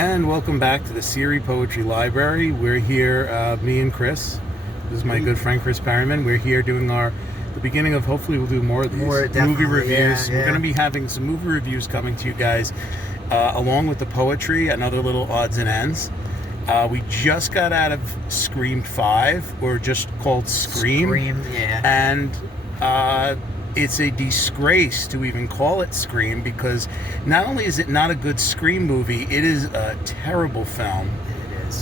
And welcome back to the Siri Poetry Library. We're here, me and Chris. This is my good friend Chris Perryman. We're here doing the beginning of, hopefully we'll do more of these movie reviews. Yeah. We're going to be having some movie reviews coming to you guys, along with the poetry and other little odds and ends. We just got out of Scream 5, or just called Scream. Scream, yeah. And it's a disgrace to even call it Scream, because not only is it not a good Scream movie, it is a terrible film.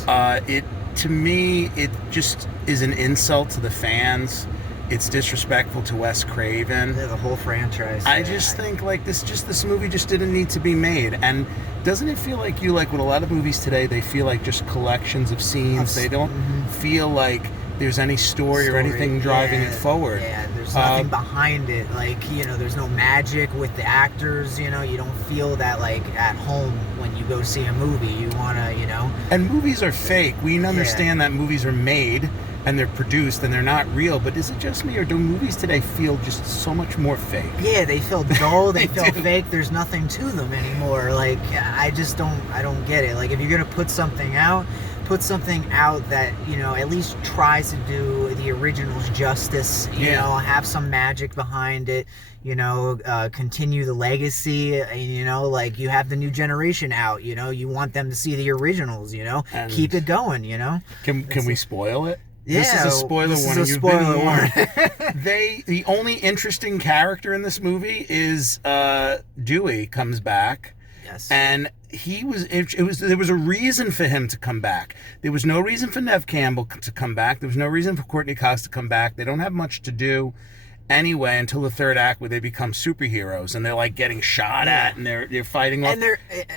It is. To me, it just is an insult to the fans. It's disrespectful to Wes Craven. The whole franchise. I just think this movie just didn't need to be made. And doesn't it feel like with a lot of movies today, they feel like just collections of scenes. They don't feel like there's any story or anything driving it forward. Yeah, there's nothing behind it. There's no magic with the actors. You don't feel that at home when you go see a movie. You wanna, And movies are fake. We understand that movies are made and they're produced and they're not real. But is it just me, or do movies today feel just so much more fake? Yeah, they feel dull. They feel fake. There's nothing to them anymore. I don't get it. If you're gonna put something out that at least tries to do the originals justice. Have some magic behind it. Continue the legacy. You have the new generation out. You want them to see the originals. And keep it going. Can we spoil it? Yeah, this is a spoiler this warning. Is a spoiler warning. The only interesting character in this movie is Dewey comes back. Yes. And there was a reason for him to come back. There was no reason for Neve Campbell to come back. There was no reason for Courtney Cox to come back. They don't have much to do anyway until the third act, where they become superheroes and they're getting shot at and they're fighting off.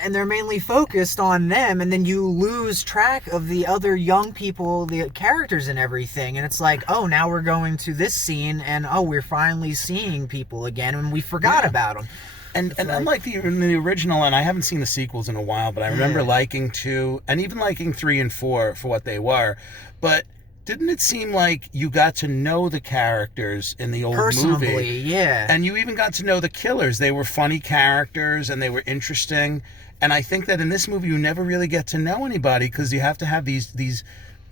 And they're mainly focused on them, and then you lose track of the other young people, the characters and everything, and it's now we're going to this scene and we're finally seeing people again and we forgot about them. And unlike the original, and I haven't seen the sequels in a while, but I remember liking 2 and even liking 3 and 4 for what they were. But didn't it seem like you got to know the characters in the old movie? Yeah. And you even got to know the killers. They were funny characters and they were interesting. And I think that in this movie, you never really get to know anybody, because you have to have these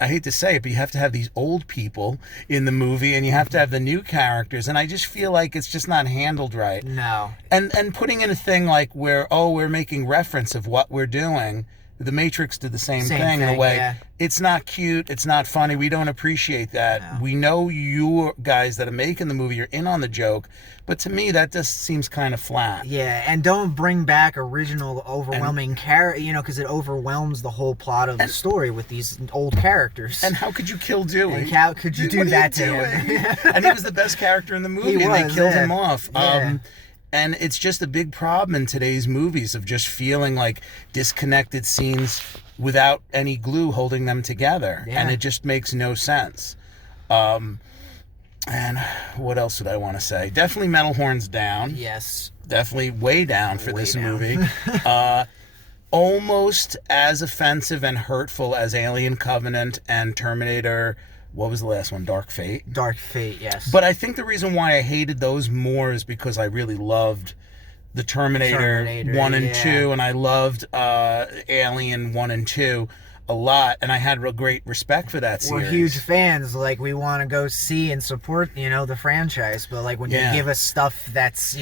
I hate to say it, but you have to have these old people in the movie and you have to have the new characters. And I just feel like it's just not handled right. No. And putting in a thing where, we're making reference of what we're doing. The Matrix did the same thing in a way. Yeah. It's not cute. It's not funny. We don't appreciate that. No. We know you guys that are making the movie are in on the joke. But to me, that just seems kind of flat. Yeah, and don't bring back original overwhelming character, because it overwhelms the whole plot of the story with these old characters. And how could you kill Dewey? And how could you do that to him? And he was the best character in the movie, and they killed him off. Yeah. And it's just a big problem in today's movies of just feeling like disconnected scenes without any glue holding them together. Yeah. And it just makes no sense. And what else would I want to say? Definitely Metal Horns down. Yes. Definitely way down for this down. movie. Almost as offensive and hurtful as Alien Covenant and Terminator. What was the last one? Dark Fate? Dark Fate, yes. But I think the reason why I hated those more is because I really loved the Terminator 1 and 2, and I loved Alien 1 and 2 a lot, and I had real great respect for that series. We're huge fans. We want to go see and support, the franchise. But when you give us stuff that's,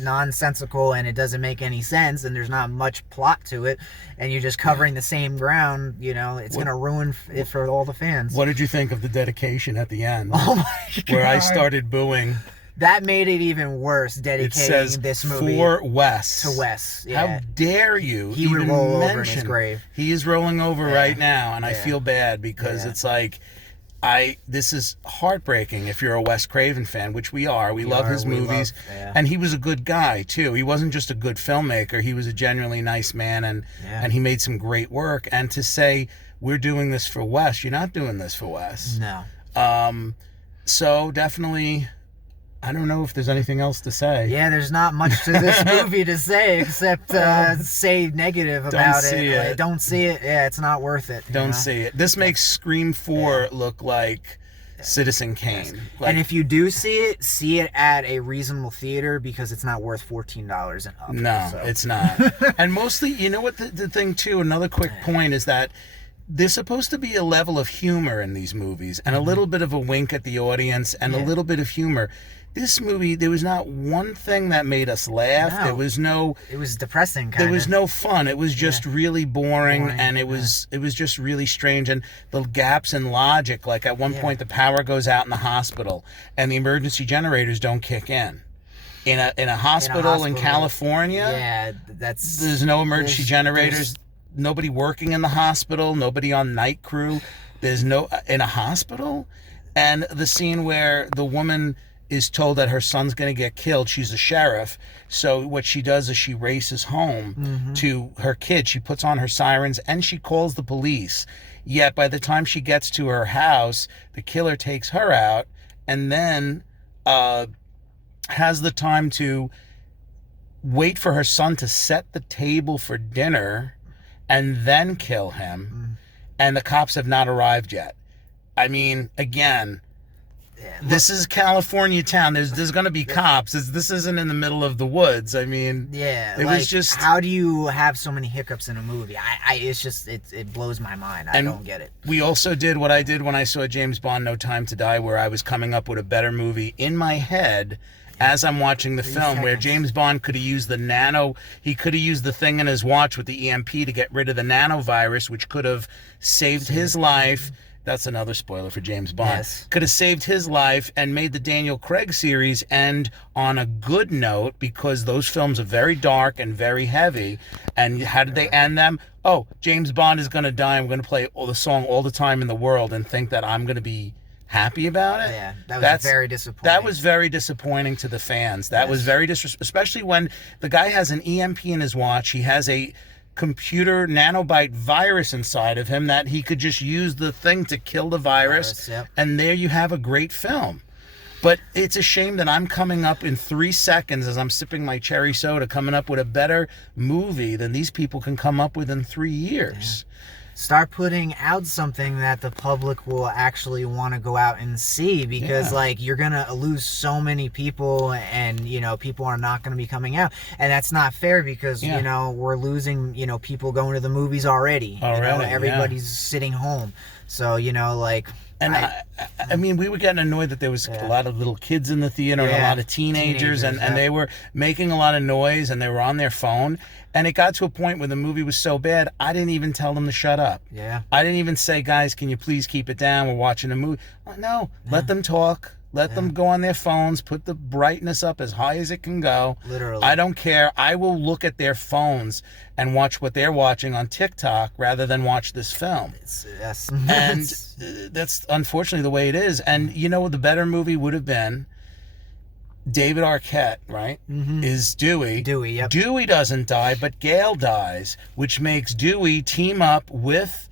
nonsensical and it doesn't make any sense and there's not much plot to it, and you're just covering the same ground, it's going to ruin it for all the fans. What did you think of the dedication at the end? Oh my God. Where I started booing. That made it even worse, dedicating this movie for Wes. to Wes. Yeah. How dare you? He would even roll over in mention- his grave. He is rolling over right now, and I feel bad because it's this is heartbreaking if you're a Wes Craven fan, which we are. We love his movies. And he was a good guy, too. He wasn't just a good filmmaker. He was a genuinely nice man, and he made some great work. And to say, we're doing this for Wes, you're not doing this for Wes. No. So definitely, I don't know if there's anything else to say. Yeah, there's not much to this movie to say except say negative about it. Don't see it. Yeah, it's not worth it. Don't see it. This makes Scream 4 look like Citizen Kane. Yes. And if you do see it at a reasonable theater, because it's not worth $14 and up. No, so. It's not. And mostly, you know what the thing too, another quick point is that there's supposed to be a level of humor in these movies and a little bit of a wink at the audience and a little bit of humor. This movie, there was not one thing that made us laugh. No. It was depressing. There was no fun. It was just really boring, and it was just really strange. And the gaps in logic, like at one point the power goes out in the hospital, and the emergency generators don't kick in. In a hospital in California, there's no emergency generators. Nobody working in the hospital. Nobody on night crew. There's no in a hospital, and the scene where the woman is told that her son's going to get killed. She's a sheriff. So what she does is she races home to her kid. She puts on her sirens and she calls the police. Yet by the time she gets to her house, the killer takes her out and then has the time to wait for her son to set the table for dinner and then kill him. And the cops have not arrived yet. I mean, again, this is California town. There's going to be cops. This isn't in the middle of the woods. I mean, it was just. How do you have so many hiccups in a movie? It's just it blows my mind. I don't get it. We also did what I did when I saw James Bond: No Time to Die, where I was coming up with a better movie in my head as I'm watching the film, where James Bond could have used he could have used the thing in his watch with the EMP to get rid of the nanovirus, which could have saved his life. That's another spoiler for James Bond. Yes. Could have saved his life and made the Daniel Craig series end on a good note, because those films are very dark and very heavy. And how did they end them? Oh, James Bond is going to die. I'm going to play the song all the time in the world and think that I'm going to be happy about it. Yeah, that's very disappointing. That was very disappointing to the fans. That was very especially when the guy has an EMP in his watch. He has a computer nanobite virus inside of him that he could just use the thing to kill the virus. And there you have a great film. But it's a shame that I'm coming up in 3 seconds as I'm sipping my cherry soda, coming up with a better movie than these people can come up with in 3 years. Start putting out something that the public will actually want to go out and see, because like you're gonna lose so many people, and people are not gonna be coming out, and that's not fair, because we're losing people going to the movies already. Everybody's sitting home, so And I mean, we were getting annoyed that there was a lot of little kids in the theater and a lot of teenagers and they were making a lot of noise and they were on their phone. And it got to a point where the movie was so bad, I didn't even tell them to shut up. I didn't even say, guys, can you please keep it down? We're watching a movie. No, let them talk. Let them go on their phones. Put the brightness up as high as it can go. Literally. I don't care. I will look at their phones and watch what they're watching on TikTok rather than watch this film. And that's unfortunately the way it is. And the better movie would have been David Arquette, right? Is Dewey. Dewey doesn't die, but Gale dies, which makes Dewey team up with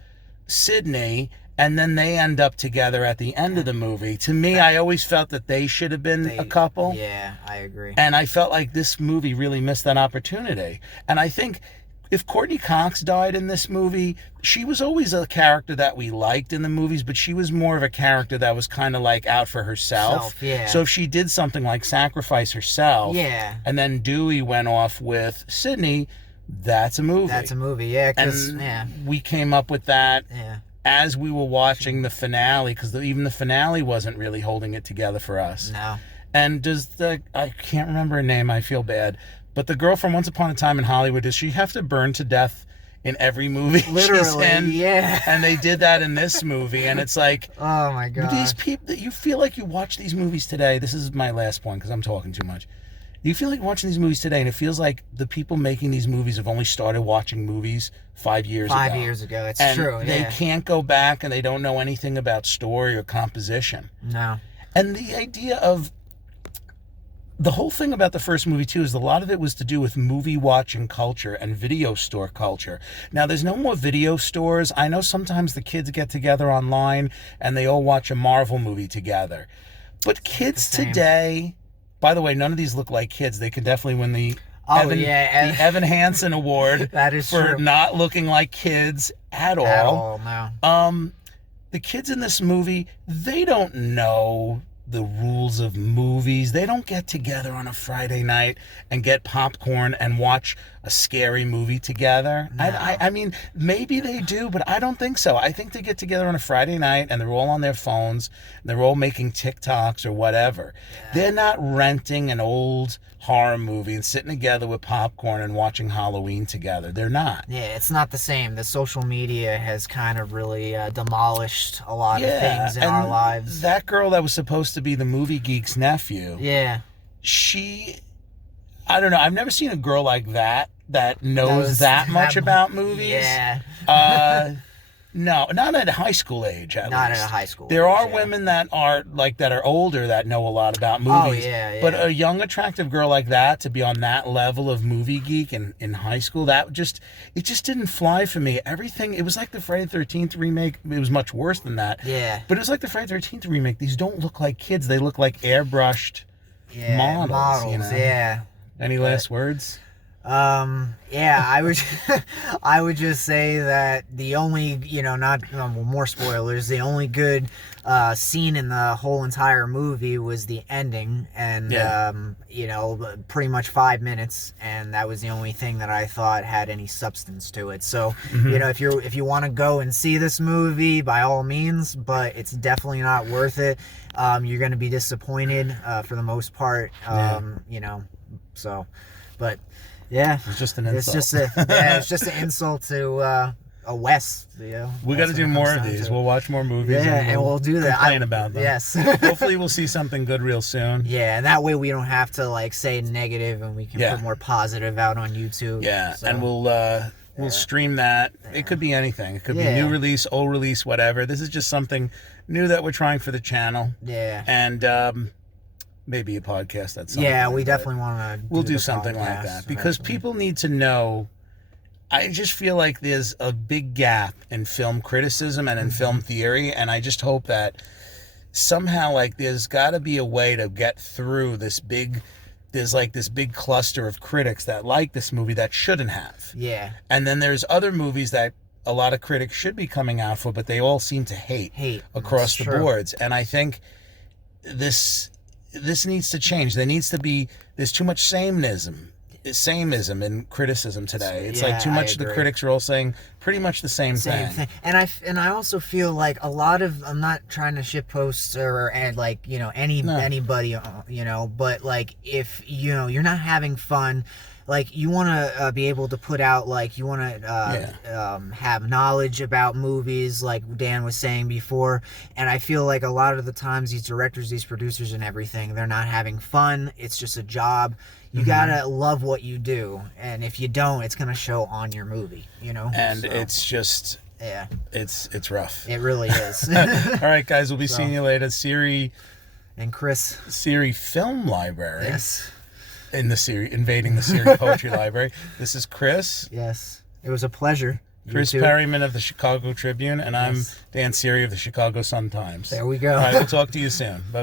Sidney, and then they end up together at the end of the movie. To me, I always felt that they should have been a couple. Yeah, I agree. And I felt like this movie really missed that opportunity. And I think if Courtney Cox died in this movie, she was always a character that we liked in the movies, but she was more of a character that was kind of like out for herself. So if she did something like sacrifice herself, and then Dewey went off with Sidney, that's a movie. That's a movie, yeah. And we came up with that as we were watching the finale, because even the finale wasn't really holding it together for us. No. And I can't remember her name, I feel bad, but the girl from Once Upon a Time in Hollywood, does she have to burn to death in every movie she's in? And they did that in this movie, and it's like, oh my god, these people, you feel like you watch these movies today. This is my last point because I'm talking too much. You feel like watching these movies today, and it feels like the people making these movies have only started watching movies 5 years ago. 5 years ago, it's true. They can't go back, and they don't know anything about story or composition. No. And the idea of the whole thing about the first movie too is a lot of it was to do with movie watching culture and video store culture. Now there's no more video stores. I know sometimes the kids get together online and they all watch a Marvel movie together. But kids today, by the way, none of these look like kids. They could definitely win the Evan Hansen Award that is for true. Not looking like kids at all. At all, no. the kids in this movie, they don't know the rules of movies. They don't get together on a Friday night and get popcorn and watch a scary movie together. No. I mean, maybe they do, but I don't think so. I think they get together on a Friday night and they're all on their phones and they're all making TikToks or whatever. Yeah. They're not renting an old horror movie and sitting together with popcorn and watching Halloween together. They're not. Yeah, it's not the same. The social media has kind of really demolished a lot of things in our lives. That girl that was supposed to be the movie geek's nephew. Yeah. I don't know. I've never seen a girl like that knows that much about movies. Yeah. No, not at high school age. Not at a high school. There are women that are older that know a lot about movies. Oh yeah. But a young, attractive girl like that to be on that level of movie geek in high school, it just didn't fly for me. Everything, it was like the Friday the 13th remake. It was much worse than that. Yeah. But it was like the Friday the 13th remake. These don't look like kids. They look like airbrushed models. You know? Yeah. Any last words? Yeah, I would just say that the only, more spoilers, the only good scene in the whole entire movie was the ending, and pretty much 5 minutes, and that was the only thing that I thought had any substance to it. So, if you want to go and see this movie, by all means, but it's definitely not worth it. You're going to be disappointed for the most part. So, but yeah, it's just an insult. It's just an insult to a West. We got to do more of these. We'll watch more movies. Yeah, and we'll do that. Complain about them. Yes. Hopefully, we'll see something good real soon. Yeah, and that way we don't have to say negative, and we can put more positive out on YouTube. Yeah, so. And we'll stream that. Yeah. It could be anything. It could be new release, old release, whatever. This is just something new that we're trying for the channel. Yeah. And maybe a podcast at some point. We but definitely want to we'll do something like that because people need to know. I just feel like there's a big gap in film criticism and in film theory, and I just hope that somehow there's got to be a way to get through this big cluster of critics that like this movie that shouldn't have. Yeah. And then there's other movies that a lot of critics should be coming out for, but they all seem to hate across the boards. And I think this needs to change. There's too much samenism in criticism today. It's too much of the critics are all saying pretty much the same thing. And I also feel like a lot of, I'm not trying to shitpost anybody, but if you're not having fun, you want to be able to put out, you want to have knowledge about movies, like Dan was saying before. And I feel like a lot of the times these directors, these producers and everything, they're not having fun. It's just a job. You gotta love what you do. And if you don't, it's going to show on your movie, And it's just... Yeah. It's rough. It really is. All right, guys. We'll be seeing you later. Siri... And Chris. Siri Film Library. Yes. Invading the Siri Poetry Library. This is Chris. Yes. It was a pleasure. Chris Perryman of the Chicago Tribune, and I'm Dan Siri of the Chicago Sun-Times. There we go. All right, we'll talk to you soon. Bye-bye.